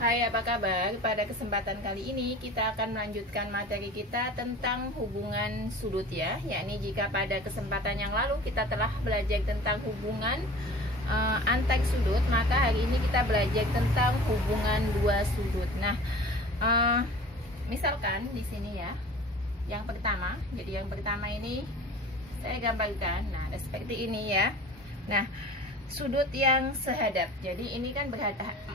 Hai, apa kabar? Pada kesempatan kali ini kita akan melanjutkan materi kita tentang hubungan sudut ya. Yakni jika pada kesempatan yang lalu kita telah belajar tentang hubungan antar sudut, maka hari ini kita belajar tentang hubungan dua sudut. Nah, misalkan di sini ya, yang pertama. Jadi yang pertama ini saya gambarkan. Nah, ada seperti ini ya. Nah, sudut yang sehadap. Jadi ini kan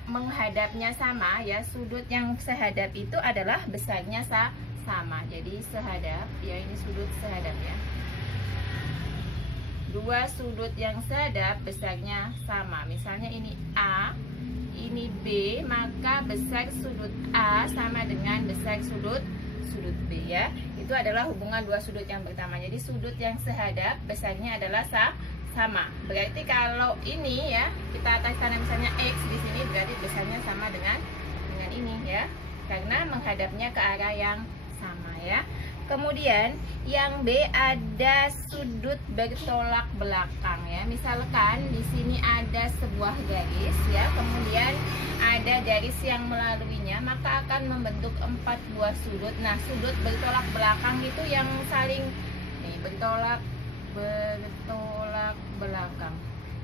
menghadapnya sama ya. Sudut yang sehadap itu adalah besarnya sama. Jadi sehadap ya, ini sudut sehadap ya. Dua sudut yang sehadap besarnya sama. Misalnya ini A, ini B, maka besar sudut A sama dengan besar sudut B ya. Itu adalah hubungan dua sudut yang pertama. Jadi sudut yang sehadap besarnya adalah sama. Berarti kalau ini ya, kita tanda misalnya X di sini, berarti besarnya sama dengan ini ya. Karena menghadapnya ke arah yang sama ya. Kemudian yang B ada sudut bertolak belakang ya. Misalkan di sini ada sebuah garis ya, kemudian ada garis yang melaluinya, maka akan membentuk 4 buah sudut. Nah, sudut bertolak belakang itu yang saling bertolak belakang,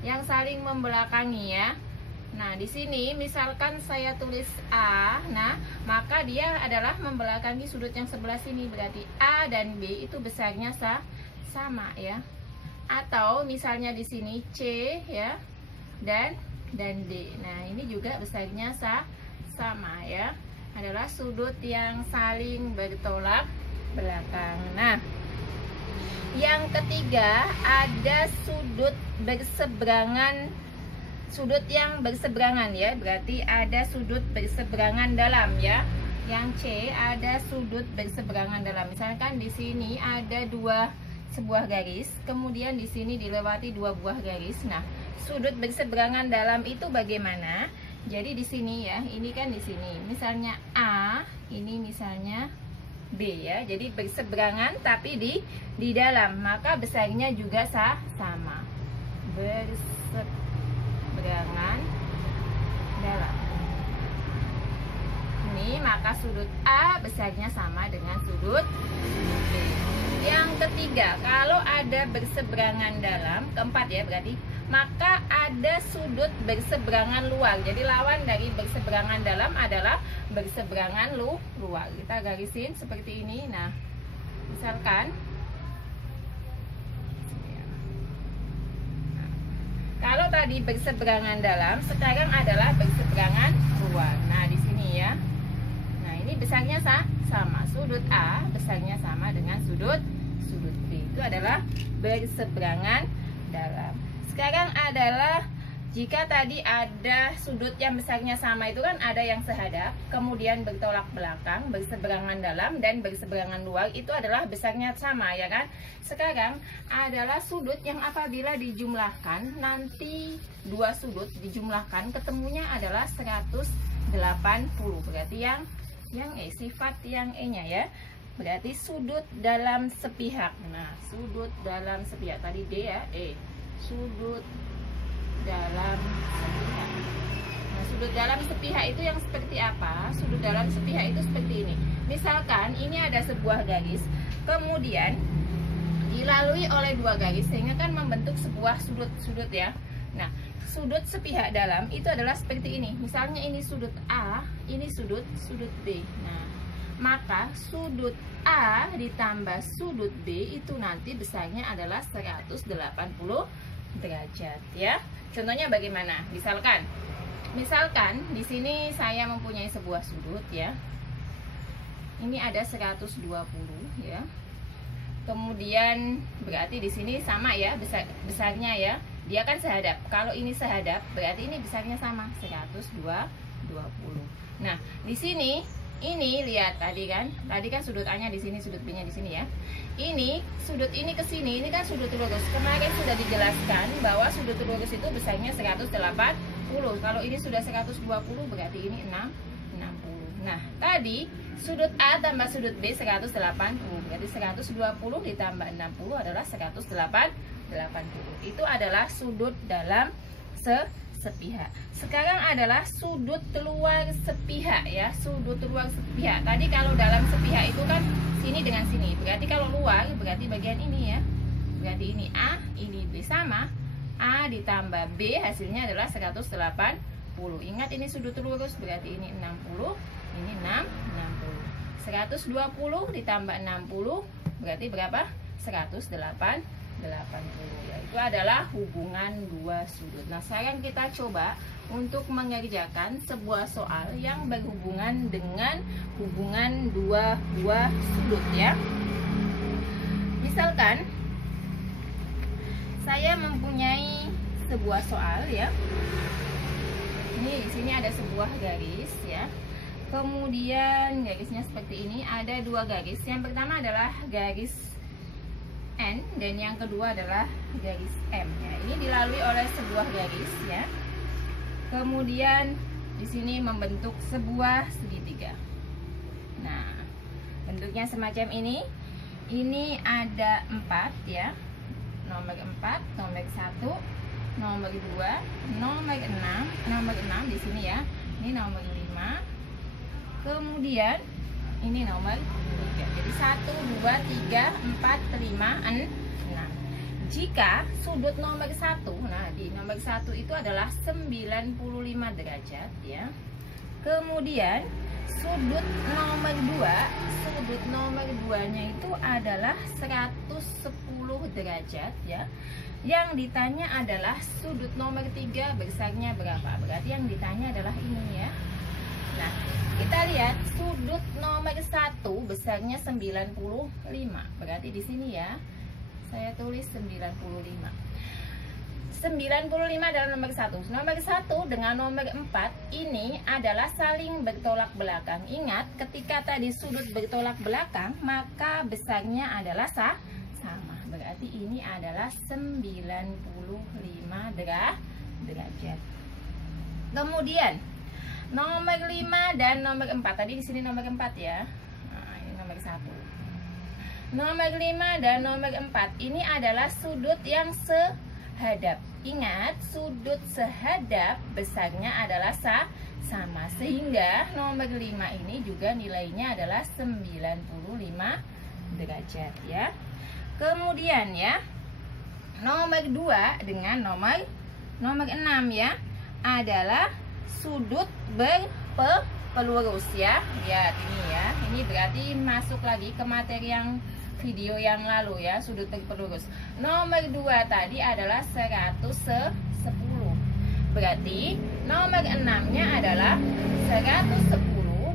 yang saling membelakangi ya. Nah, di sini misalkan saya tulis A, nah maka dia adalah membelakangi sudut yang sebelah sini, berarti A dan B itu besarnya sama ya. Atau misalnya di sini C ya, dan D. Nah, ini juga besarnya sama ya. Adalah sudut yang saling bertolak belakang. Nah, yang ketiga ada sudut yang berseberangan ya, berarti ada sudut berseberangan dalam ya. Yang C ada sudut berseberangan dalam. Misalkan di sini ada sebuah garis, kemudian di sini dilewati 2 buah garis. Nah, sudut berseberangan dalam itu bagaimana? Jadi di sini ya, ini kan di sini. Misalnya A, ini misalnya B ya. Jadi berseberangan tapi di dalam, maka besarnya juga sama. Berseberangan dalam. Ini maka sudut A besarnya sama dengan sudut B. Yang ketiga, kalau ada berseberangan dalam, keempat ya berarti, maka ada sudut berseberangan luar. Jadi lawan dari berseberangan dalam adalah berseberangan luar. Kita garisin seperti ini. Nah, misalkan kalau tadi berseberangan dalam, sekarang adalah berseberangan luar. Nah, di sini ya. Nah, ini besarnya sama. Sudut A besarnya sama dengan sudut B. Itu adalah berseberangan dalam. Sekarang adalah jika tadi ada sudut yang besarnya sama, itu kan ada yang sehadap, kemudian bertolak belakang, berseberangan dalam, dan berseberangan luar, itu adalah besarnya sama ya kan. Sekarang adalah sudut yang apabila dijumlahkan, nanti dua sudut dijumlahkan, ketemunya adalah 180. Berarti yang E, sifat yang E nya ya. Berarti sudut dalam sepihak. Nah, sudut dalam sepihak tadi D ya, E. Sudut dalam sepihak. Nah, sudut dalam sepihak itu yang seperti apa? Sudut dalam sepihak itu seperti ini. Misalkan ini ada sebuah garis, kemudian dilalui oleh 2 garis, sehingga kan membentuk sebuah sudut ya. Nah, sudut sepihak dalam itu adalah seperti ini. Misalnya ini sudut A, ini sudut B. Nah, maka sudut A ditambah sudut B itu nanti besarnya adalah 180 derajat ya. Contohnya bagaimana? Misalkan di sini saya mempunyai sebuah sudut ya. Ini ada 120 ya. Kemudian berarti di sini sama ya besarnya ya. Dia kan sehadap. Kalau ini sehadap berarti ini besarnya sama 120. Nah, di sini ini lihat tadi kan sudut A-nya di sini, sudut B-nya di sini ya. Ini sudut ini ke sini, ini kan sudut lurus. Kemarin sudah dijelaskan bahwa sudut lurus itu besarnya 180. Kalau ini sudah 120 berarti ini 60. Nah, tadi sudut A tambah sudut B 180. Berarti 120 ditambah 60 adalah 180. Itu adalah sudut dalam sepihak. Sekarang adalah sudut luar sepihak ya, sudut luar sepihak. Tadi kalau dalam sepihak itu kan sini dengan sini. Berarti kalau luar berarti bagian ini ya. Berarti ini A, ini B sama. A ditambah B hasilnya adalah 180. Ingat ini sudut lurus berarti ini 60, ini 60. 120 ditambah 60 berarti berapa? 180. Yaitu adalah hubungan dua sudut. Nah, sekarang kita coba untuk mengerjakan sebuah soal yang berhubungan dengan hubungan dua buah sudut ya. Misalkan saya mempunyai sebuah soal ya. Ini di sini ada sebuah garis ya. Kemudian garisnya seperti ini, ada dua garis. Yang pertama adalah garis N dan yang kedua adalah garis M ya. Ini dilalui oleh sebuah garis ya. Kemudian di sini membentuk sebuah segitiga. Nah, bentuknya semacam ini. Ini ada 4 ya. Nomor 4, nomor 1, nomor 2, nomor 6 di sini ya. Ini nomor 5. Kemudian ini nomor 3. Jadi 1, 2, 3, 4, 5, 6. Jika sudut nomor 1, nah di nomor 1 itu adalah 95 derajat ya. Kemudian sudut nomor 2-nya itu adalah 110 derajat ya. Yang ditanya adalah sudut nomor 3 besarnya berapa? Berarti yang ditanya adalah ini ya. Nah, kita lihat sudut nomor 1 besarnya 95. Berarti di sini ya. Saya tulis 95. 95 adalah nomor 1. Nomor 1 dengan nomor 4 ini adalah saling bertolak belakang. Ingat, ketika tadi sudut bertolak belakang, maka besarnya adalah sama. Berarti ini adalah 95 derajat. Kemudian nomor 5 dan nomor 4. Tadi di sini nomor 4 ya. Nah, ini nomor 1. Nomor 5 dan nomor 4 ini adalah sudut yang sehadap. Ingat, sudut sehadap besarnya adalah sama. Sehingga nomor 5 ini juga nilainya adalah 95 derajat ya. Kemudian ya, nomor 2 dengan nomor 6 ya adalah sudut berpelurus ya. Lihat ini ya. Ini berarti masuk lagi ke materi yang video yang lalu ya, sudut berpelurus. Nomor 2 tadi adalah 110. Berarti nomor 6-nya adalah 110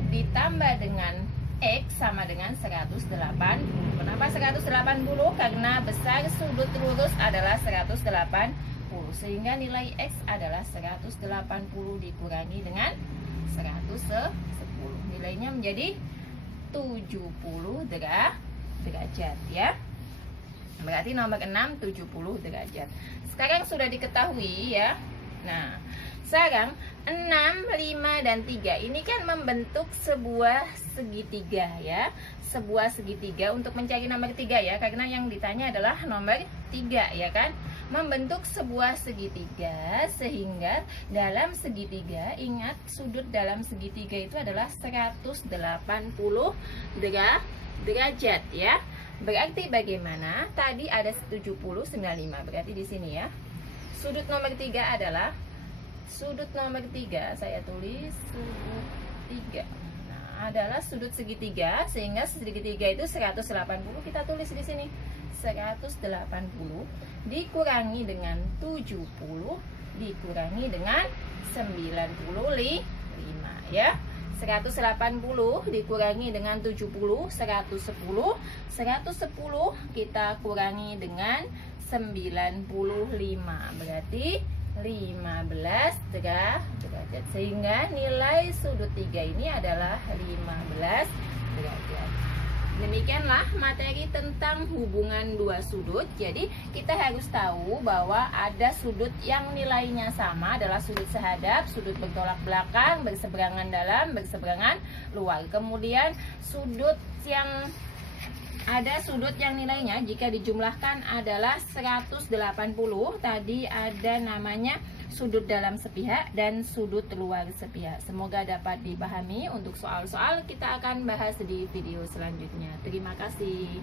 ditambah dengan X sama dengan 180. Kenapa 180? Karena besar sudut lurus adalah 180. Sehingga nilai X adalah 180 dikurangi dengan 110. Nilainya menjadi 70 derajat ya. Berarti nomor 6 70 derajat. Sekarang sudah diketahui ya. Nah, sekarang 6, 5 dan 3 ini kan membentuk sebuah segitiga ya. Sebuah segitiga untuk mencari nomor 3 ya, karena yang ditanya adalah nomor 3 ya kan. Membentuk sebuah segitiga, sehingga dalam segitiga, ingat sudut dalam segitiga itu adalah 180 derajat ya. Berarti bagaimana? Tadi ada 70, 95. Berarti di sini ya. Sudut nomor 3 adalah sudut nomor 3, saya tulis sudut 3. Nah, adalah sudut segitiga, sehingga segitiga itu 180, kita tulis di sini. 180 dikurangi dengan 70 dikurangi dengan 95 ya. 180 dikurangi dengan 70, 110. 110 kita kurangi dengan 95, berarti 15 derajat. Sehingga nilai sudut 3 ini adalah 15 derajat. Demikianlah materi tentang hubungan dua sudut. Jadi kita harus tahu bahwa ada sudut yang nilainya sama, adalah sudut sehadap, sudut bertolak belakang, berseberangan dalam, berseberangan luar. Kemudian ada sudut yang nilainya jika dijumlahkan adalah 180. Tadi ada namanya sudut dalam sepihak dan sudut luar sepihak. Semoga dapat dipahami. Untuk soal-soal kita akan bahas di video selanjutnya. Terima kasih.